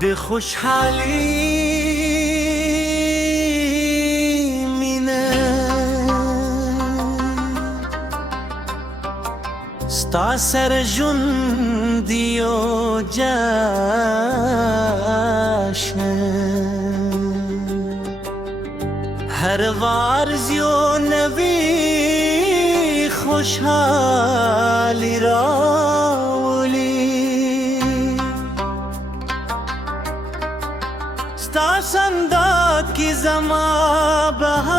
د خوشحالي مینه ستا سره ژوند یو جشن هر وارز یو نوی خوشحالی راولی ستا خندا کی زما بهار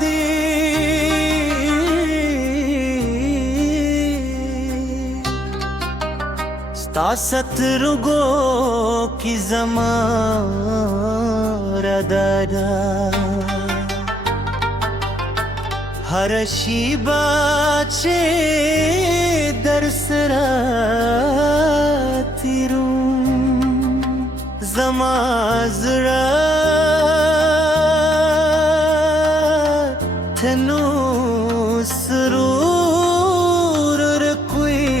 دی ستا سترګو کی زما ردادا هر شیبه چې در سره تیروم زما زړه تنو سرور رکوي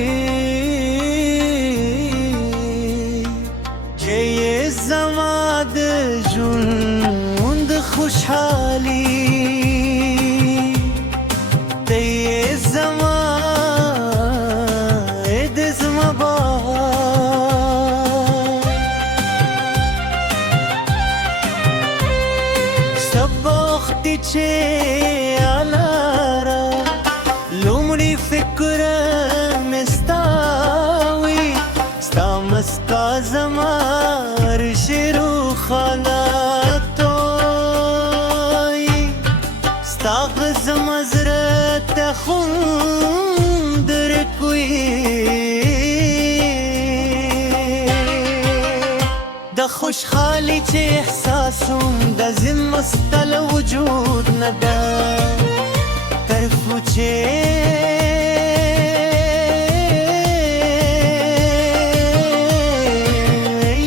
چې زما د ژوند خوشحالي چې علاره لومړی فکر مې ستا وي ستا مسکا زما عرش روښانه توی ستا غږ زما زړه ته خوند درکوي د خوشحالي چې احساسوم د ذمه ستا له وجود نه ده طرفو چې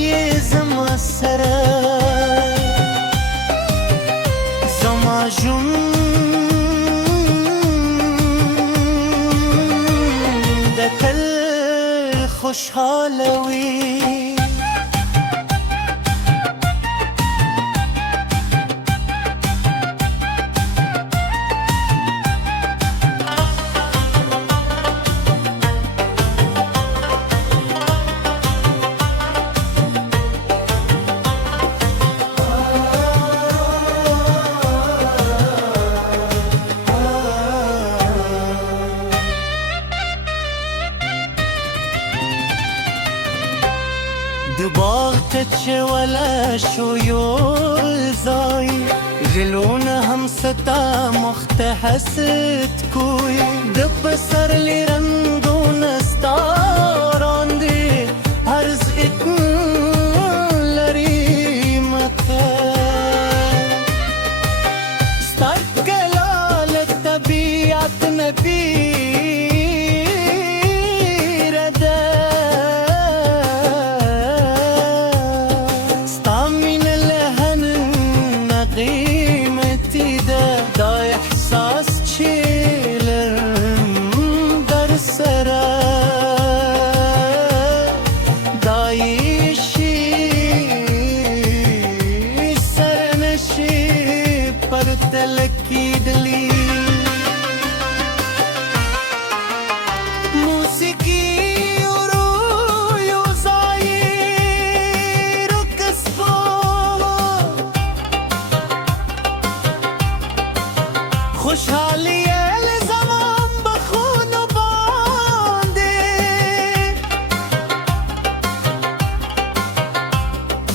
یې زما سره زما ژوند د تل خوشحاله وي د باغ ته چې ولا شو یو ځای غلونه هم ستا مخ ته حسد کوي د پسرلي رنګونه ستا وړاندې عرض لري مته ستا ښکلا له طبیعت نه خوشحالی الزام بخون باندې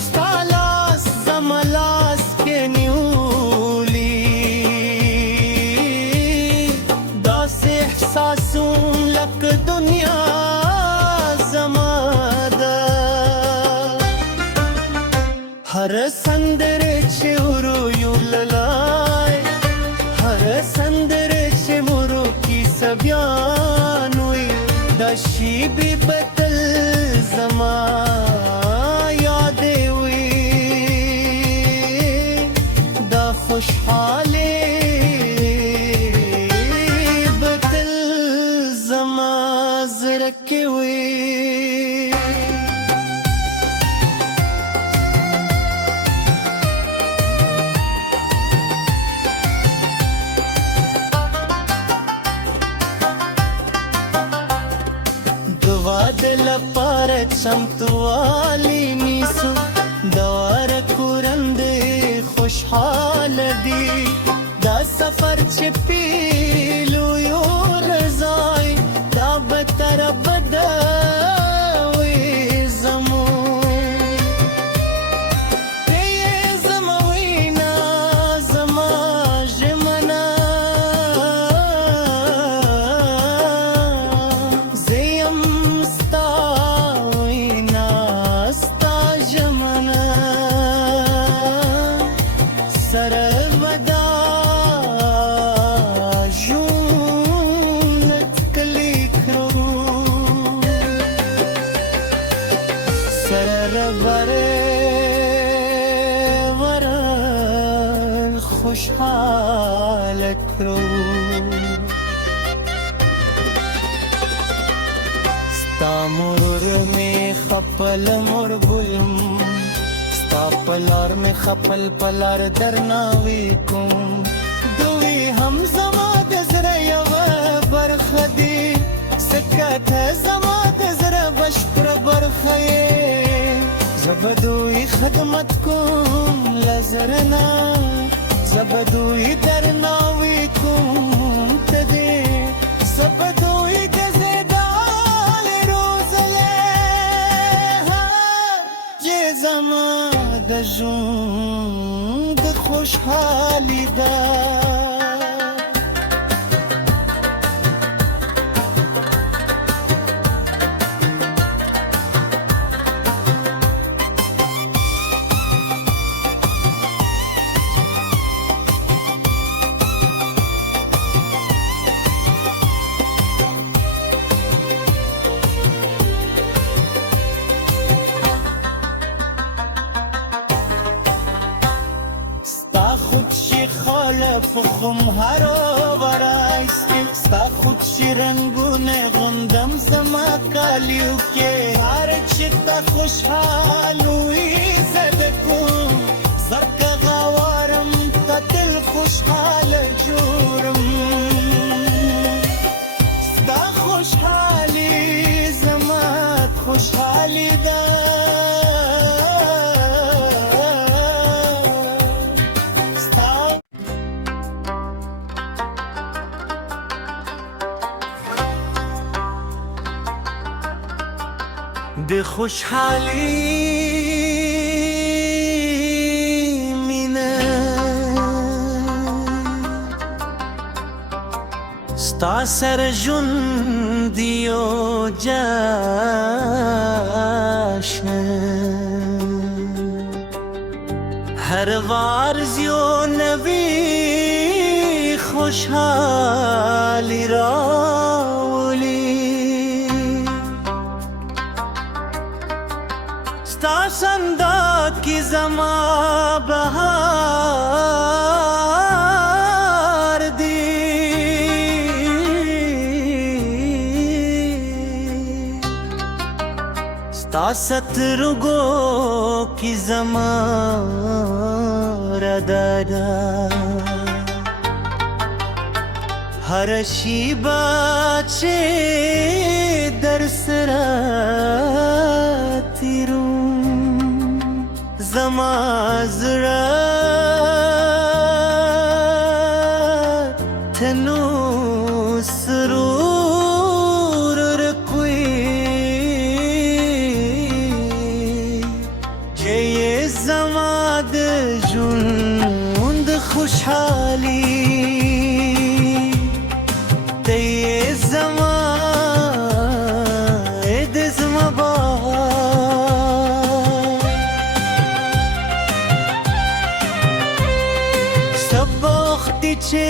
ستا لاس زما لاس کې نیولي داسې احساسوم لکه دنیا زما ده هر سندره چې ورویو للای هر سندره چې مرو کیسه بیان وي دا شیبې به تل زما یادې وي دا خوشحالي به تل زما زړه کې وي لپاره چمتوالی نیسو دوار کورنده خوشحال دی دا سفر چې پیلو یو رضای دا بتر بدوی زمون تی زموینا زما ژمنه زیم ستا وینا ستا ژمنه سره ودا ژوند کلی کړو سره بره ورن خوشحال کړو ستا مرور می خپل مور بولم ستا پلار می خپل پلار درناوی کوم دوی هم زما د زړه یوه برخه دي ځکه ته زما د زړه بشپړه برخه یې زه به دوی خدمت کوم له زړه نه زه به دوی درناوی کوم ته دې زه به دوی ګزېدلې روزلې چې زما د ژوند خوشحالي ده ستا خودشی خاله پخم هرو برایستی ستا خودشی رنگونه غندم زما کالیو که هر چی تا خوشحالوی زده کن زرکه غوارم تا دل خوشحال جورم ستا خوشحالی زما خوشحالی ده د خوشحالی مینه ستا سره ژوند یو جشن هر وار یو نوی خوشحالی راولی ستا سندا کی زما بهار دی ستا سترګو کی زما ردادا هر شیبه چې در سره تیروم زما زړه تنو سرور رکوي چې زما د ژوند خوشحالي چې